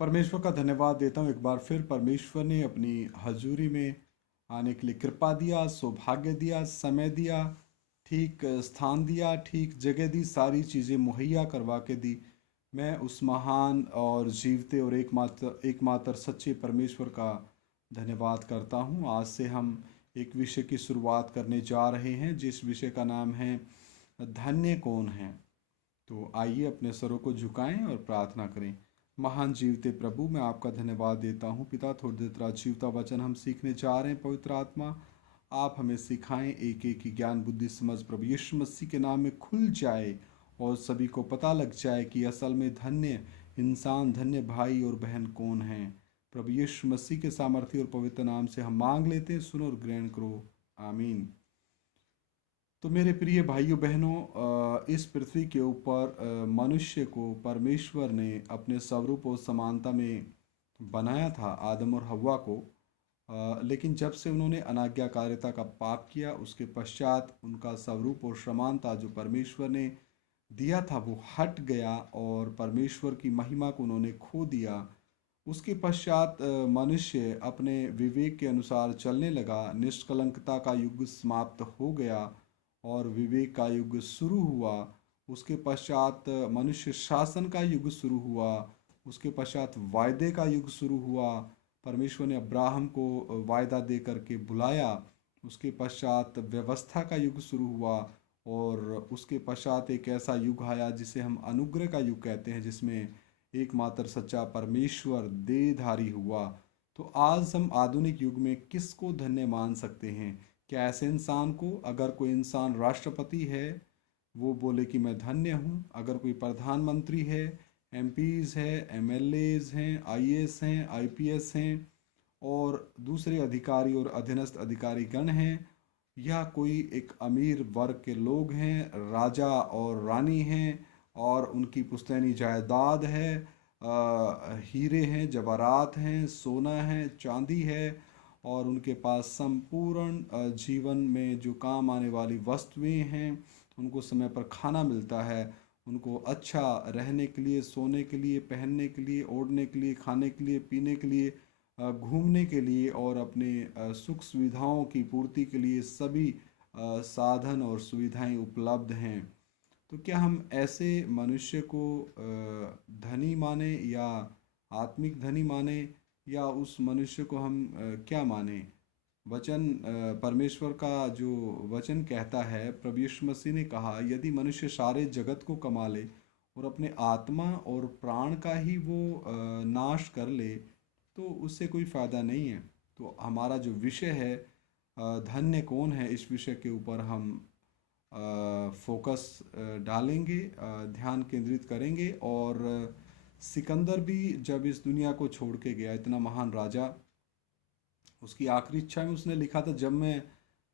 परमेश्वर का धन्यवाद देता हूँ। एक बार फिर परमेश्वर ने अपनी हजूरी में आने के लिए कृपा दिया, सौभाग्य दिया, समय दिया, ठीक स्थान दिया, ठीक जगह दी, सारी चीज़ें मुहैया करवा के दी। मैं उस महान और जीवते और एकमात्र सच्चे परमेश्वर का धन्यवाद करता हूँ। आज से हम एक विषय की शुरुआत करने जा रहे हैं, जिस विषय का नाम है धन्य कौन है। तो आइए अपने सरों को झुकाएं और प्रार्थना करें। महान जीवते प्रभु, मैं आपका धन्यवाद देता हूँ पिता। थोड़ी देर बाद जीवता वचन हम सीखने जा रहे हैं। पवित्र आत्मा, आप हमें सिखाएं, एक एक की ज्ञान बुद्धि समझ प्रभु यीशु मसीह के नाम में खुल जाए और सभी को पता लग जाए कि असल में धन्य इंसान, धन्य भाई और बहन कौन है। प्रभु यीशु मसीह के सामर्थ्य और पवित्र नाम से हम मांग लेते हैं, सुनो और ग्रहण करो, आमीन। तो मेरे प्रिय भाइयों बहनों, इस पृथ्वी के ऊपर मनुष्य को परमेश्वर ने अपने स्वरूप और समानता में बनाया था, आदम और हव्वा को। लेकिन जब से उन्होंने अनाज्ञाकारिता का पाप किया, उसके पश्चात उनका स्वरूप और समानता जो परमेश्वर ने दिया था वो हट गया और परमेश्वर की महिमा को उन्होंने खो दिया। उसके पश्चात मनुष्य अपने विवेक के अनुसार चलने लगा। निष्कलंकता का युग समाप्त हो गया और विवेक का युग शुरू हुआ। उसके पश्चात मनुष्य शासन का युग शुरू हुआ। उसके पश्चात वायदे का युग शुरू हुआ। परमेश्वर ने अब्राहम को वायदा दे करके बुलाया। उसके पश्चात व्यवस्था का युग शुरू हुआ और उसके पश्चात एक ऐसा युग आया जिसे हम अनुग्रह का युग कहते हैं, जिसमें एकमात्र सच्चा परमेश्वर देहधारी हुआ। तो आज हम आधुनिक युग में किसको धन्य मान सकते हैं? क्या ऐसे इंसान को, अगर कोई इंसान राष्ट्रपति है वो बोले कि मैं धन्य हूँ? अगर कोई प्रधानमंत्री है, एमपीज है, एमएलएज हैं, आईएएस हैं, आईपीएस हैं और दूसरे अधिकारी और अधीनस्थ अधिकारी गण हैं, या कोई एक अमीर वर्ग के लोग हैं, राजा और रानी हैं और उनकी पुश्तैनी जायदाद है, हीरे हैं, जवाहरात हैं, सोना है, चांदी है और उनके पास संपूर्ण जीवन में जो काम आने वाली वस्तुएं हैं, उनको समय पर खाना मिलता है, उनको अच्छा रहने के लिए, सोने के लिए, पहनने के लिए, ओढ़ने के लिए, खाने के लिए, पीने के लिए, घूमने के लिए और अपने सुख सुविधाओं की पूर्ति के लिए सभी साधन और सुविधाएं उपलब्ध हैं। तो क्या हम ऐसे मनुष्य को धनी माने या आत्मिक धनी माने, या उस मनुष्य को हम क्या माने? वचन परमेश्वर का जो वचन कहता है, प्रभु यीशु मसीह ने कहा, यदि मनुष्य सारे जगत को कमा ले और अपने आत्मा और प्राण का ही वो नाश कर ले तो उससे कोई फ़ायदा नहीं है। तो हमारा जो विषय है धन्य कौन है, इस विषय के ऊपर हम फोकस डालेंगे, ध्यान केंद्रित करेंगे। और सिकंदर भी जब इस दुनिया को छोड़ के गया, इतना महान राजा, उसकी आखिरी इच्छा में उसने लिखा था, जब मैं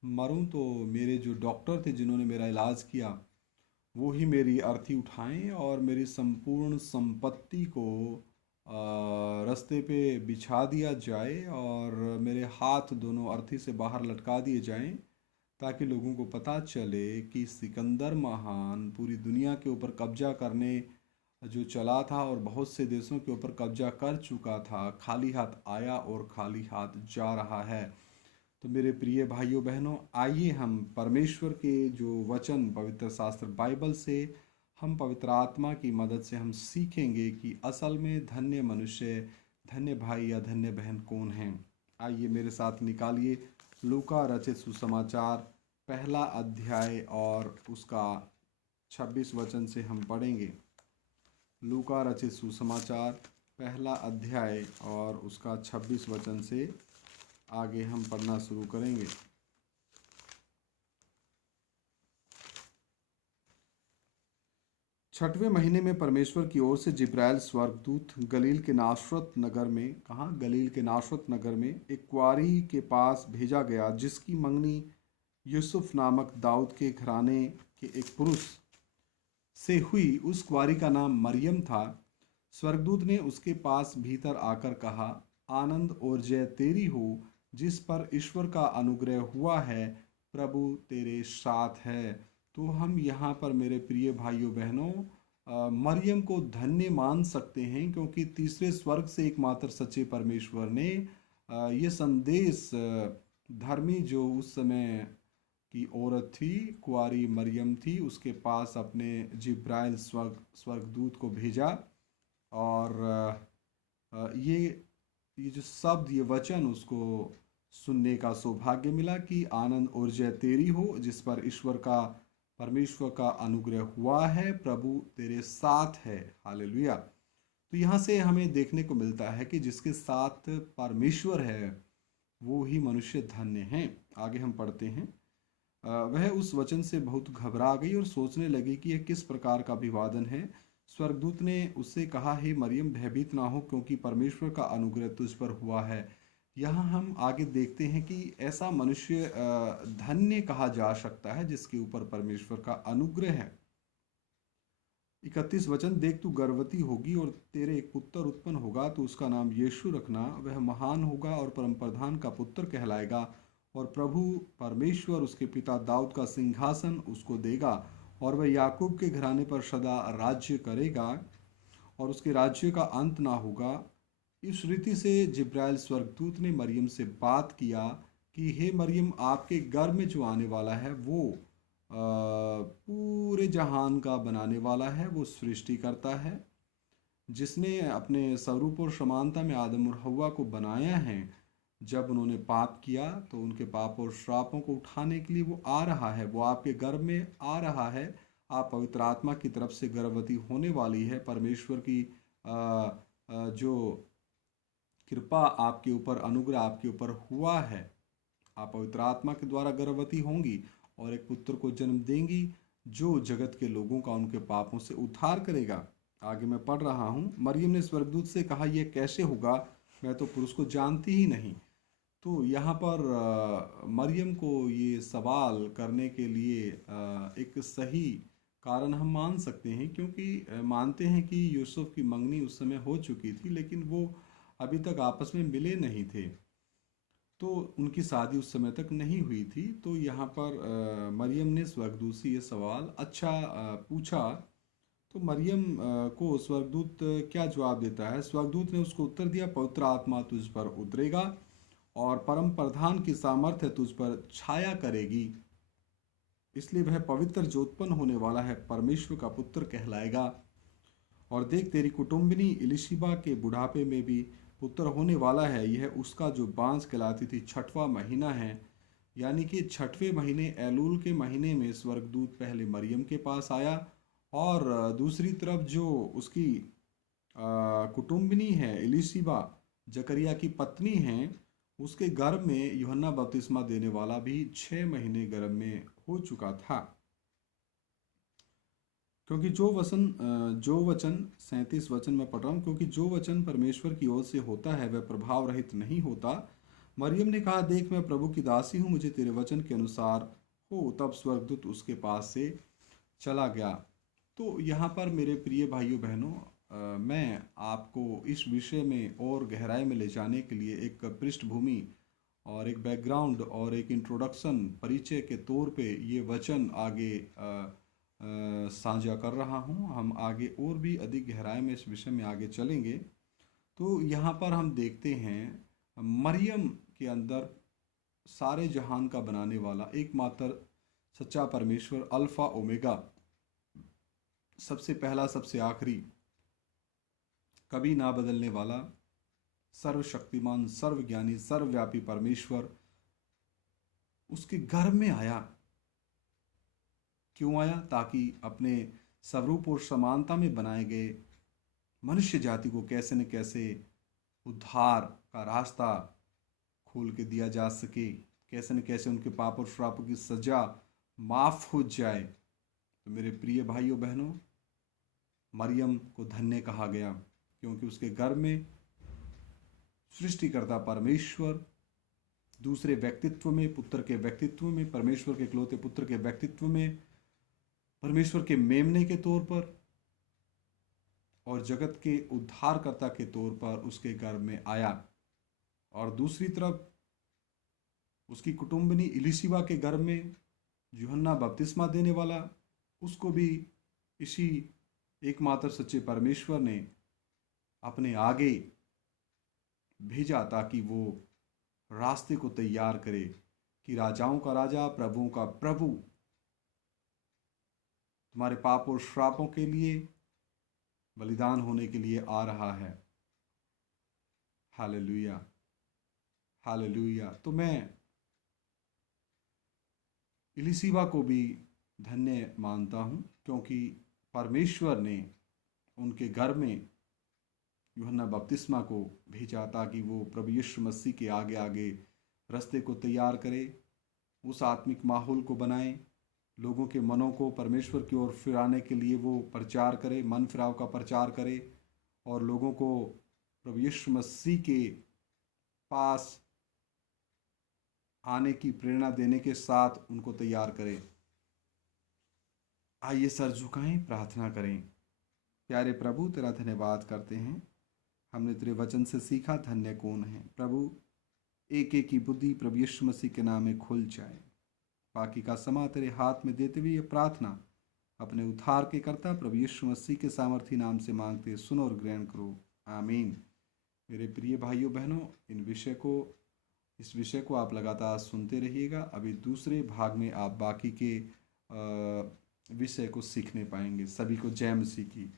मरूं तो मेरे जो डॉक्टर थे जिन्होंने मेरा इलाज किया वो ही मेरी अर्थी उठाएं और मेरी संपूर्ण संपत्ति को रास्ते पे बिछा दिया जाए और मेरे हाथ दोनों अर्थी से बाहर लटका दिए जाएं, ताकि लोगों को पता चले कि सिकंदर महान पूरी दुनिया के ऊपर कब्जा करने जो चला था और बहुत से देशों के ऊपर कब्जा कर चुका था, खाली हाथ आया और खाली हाथ जा रहा है। तो मेरे प्रिय भाइयों बहनों, आइए हम परमेश्वर के जो वचन पवित्र शास्त्र बाइबल से, हम पवित्र आत्मा की मदद से हम सीखेंगे कि असल में धन्य मनुष्य, धन्य भाई या धन्य बहन कौन हैं। आइए मेरे साथ निकालिए लूका रचित सुसमाचार पहला अध्याय और उसका 26 वचन से हम पढ़ेंगे। लूका रचित सुसमाचार पहला अध्याय और उसका 26 वचन से आगे हम पढ़ना शुरू करेंगे। छठवें महीने में परमेश्वर की ओर से जिब्राइल स्वर्गदूत गलील के नासरत नगर में, कहाँ? गलील के नासरत नगर में एक कुआरी के पास भेजा गया, जिसकी मंगनी यूसुफ नामक दाऊद के घराने के एक पुरुष से हुई। उस कुआरी का नाम मरियम था। स्वर्गदूत ने उसके पास भीतर आकर कहा, आनंद और जय तेरी हो, जिस पर ईश्वर का अनुग्रह हुआ है, प्रभु तेरे साथ है। तो हम यहाँ पर मेरे प्रिय भाइयों बहनों मरियम को धन्य मान सकते हैं, क्योंकि तीसरे स्वर्ग से एकमात्र सच्चे परमेश्वर ने ये संदेश धर्मी जो उस समय की औरत थी, कुंवारी मरियम थी, उसके पास अपने जिब्राइल स्वर्गदूत को भेजा। और ये जो शब्द, ये वचन उसको सुनने का सौभाग्य मिला कि आनंद और जय तेरी हो, जिस पर परमेश्वर का अनुग्रह हुआ है, प्रभु तेरे साथ है। हालेलुया। तो यहाँ से हमें देखने को मिलता है कि जिसके साथ परमेश्वर है वो ही मनुष्य धन्य हैं। आगे हम पढ़ते हैं। वह उस वचन से बहुत घबरा गई और सोचने लगी कि यह किस प्रकार का अभिवादन है। स्वर्गदूत ने उससे कहा, हे मरियम, भयभीत ना हो, क्योंकि परमेश्वर का अनुग्रह तुझ पर हुआ है। यहाँ हम आगे देखते हैं कि ऐसा मनुष्य धन्य कहा जा सकता है जिसके ऊपर परमेश्वर का अनुग्रह है। 31 वचन, देख तू गर्भवती होगी और तेरे एक पुत्र उत्पन्न होगा, तो उसका नाम यीशु रखना। वह महान होगा और परम प्रधान का पुत्र कहलाएगा, और प्रभु परमेश्वर उसके पिता दाऊद का सिंहासन उसको देगा, और वह याकूब के घराने पर सदा राज्य करेगा, और उसके राज्य का अंत ना होगा। इस रीति से जिब्राइल स्वर्गदूत ने मरियम से बात किया कि हे मरियम, आपके गर्भ में जो आने वाला है वो पूरे जहान का बनाने वाला है। वो सृष्टि करता है, जिसने अपने स्वरूप और समानता में आदम और हव्वा को बनाया है। जब उन्होंने पाप किया तो उनके पाप और श्रापों को उठाने के लिए वो आ रहा है, वो आपके गर्भ में आ रहा है। आप पवित्र आत्मा की तरफ से गर्भवती होने वाली है। परमेश्वर की जो कृपा आपके ऊपर, अनुग्रह आपके ऊपर हुआ है। आप पवित्र आत्मा के द्वारा गर्भवती होंगी और एक पुत्र को जन्म देंगी, जो जगत के लोगों का उनके पापों से उद्धार करेगा। आगे मैं पढ़ रहा हूँ। मरियम ने स्वर्गदूत से कहा, यह कैसे होगा, मैं तो पुरुष को जानती ही नहीं। तो यहाँ पर मरियम को ये सवाल करने के लिए एक सही कारण हम मान सकते हैं, क्योंकि मानते हैं कि यूसुफ की मंगनी उस समय हो चुकी थी, लेकिन वो अभी तक आपस में मिले नहीं थे, तो उनकी शादी उस समय तक नहीं हुई थी। तो यहाँ पर मरियम ने स्वर्गदूत से ये सवाल पूछा। तो मरियम को स्वर्गदूत क्या जवाब देता है? स्वर्गदूत ने उसको उत्तर दिया, पवित्र आत्मा तुझ पर उतरेगा और परम प्रधान की सामर्थ्य तुझ पर छाया करेगी, इसलिए वह पवित्र जो उत्पन्न होने वाला है परमेश्वर का पुत्र कहलाएगा। और देख, तेरी कुटुंबिनी इलिशिबा के बुढ़ापे में भी पुत्र होने वाला है। यह उसका जो बांस कहलाती थी 6वां महीना है, यानी कि 6वें महीने एलूल के महीने में स्वर्गदूत पहले मरियम के पास आया, और दूसरी तरफ जो उसकी कुटुंबिनी है इलिशिबा, जकरिया की पत्नी हैं, उसके गर्भ में यूहन्ना बपतिस्मा देने वाला भी 6 महीने गर्भ में हो चुका था। क्योंकि जो वचन 37 वचन में पढ़ रहा हूँ, क्योंकि जो वचन परमेश्वर की ओर से होता है वह प्रभाव रहित नहीं होता। मरियम ने कहा, देख मैं प्रभु की दासी हूँ, मुझे तेरे वचन के अनुसार हो। तब स्वर्गदूत उसके पास से चला गया। तो यहाँ पर मेरे प्रिय भाइयों बहनों, मैं आपको इस विषय में और गहराई में ले जाने के लिए एक पृष्ठभूमि और एक बैकग्राउंड और एक इंट्रोडक्शन, परिचय के तौर पे ये वचन आगे साझा कर रहा हूँ। हम आगे और भी अधिक गहराई में इस विषय में आगे चलेंगे। तो यहाँ पर हम देखते हैं मरियम के अंदर सारे जहान का बनाने वाला एकमात्र सच्चा परमेश्वर, अल्फा ओमेगा, सबसे पहला सबसे आखिरी, कभी ना बदलने वाला, सर्वशक्तिमान, सर्वज्ञानी, सर्वव्यापी परमेश्वर उसके गर्भ में आया। क्यों आया? ताकि अपने स्वरूप और समानता में बनाए गए मनुष्य जाति को कैसे न कैसे उद्धार का रास्ता खोल के दिया जा सके, कैसे न कैसे उनके पाप और श्रापों की सजा माफ हो जाए। तो मेरे प्रिय भाइयों बहनों, मरियम को धन्य कहा गया, क्योंकि उसके गर्भ में सृष्टिकर्ता परमेश्वर दूसरे व्यक्तित्व में, पुत्र के व्यक्तित्व में, परमेश्वर के इकलौते पुत्र के व्यक्तित्व में, परमेश्वर के मेमने के तौर पर और जगत के उद्धारकर्ता के तौर पर उसके गर्भ में आया। और दूसरी तरफ उसकी कुटुंबिनी इलिशिबा के गर्भ में यूहन्ना बपतिस्मा देने वाला, उसको भी इसी एकमात्र सच्चे परमेश्वर ने अपने आगे भेजा ताकि वो रास्ते को तैयार करे कि राजाओं का राजा, प्रभुओं का प्रभु तुम्हारे पाप और श्रापों के लिए बलिदान होने के लिए आ रहा है। Hallelujah, hallelujah. तो मैं इलिशिबा को भी धन्य मानता हूँ, क्योंकि परमेश्वर ने उनके घर में यूहन्ना बपतिस्मा को भेजा ताकि वो प्रभु यीशु मसीह के आगे आगे रास्ते को तैयार करे, उस आत्मिक माहौल को बनाए, लोगों के मनों को परमेश्वर की ओर फिराने के लिए वो प्रचार करे, मन फिराव का प्रचार करे और लोगों को प्रभु यीशु मसीह के पास आने की प्रेरणा देने के साथ उनको तैयार करे। आइए सर झुकाएं, प्रार्थना करें। प्यारे प्रभु, तेरा धन्यवाद करते हैं, हमने तेरे वचन से सीखा धन्य कौन है। प्रभु, एक एक की बुद्धि प्रभु यीशु मसीह के नाम में खुल जाए। बाकी का समा तेरे हाथ में देते हुए ये प्रार्थना अपने उद्धार के कर्ता प्रभु यीशु मसीह के सामर्थी नाम से मांगते, सुनो और ग्रहण करो, आमीन। मेरे प्रिय भाइयों बहनों, इस विषय को आप लगातार सुनते रहिएगा। अभी दूसरे भाग में आप बाकी के विषय को सीखने पाएंगे। सभी को जय मसीह की।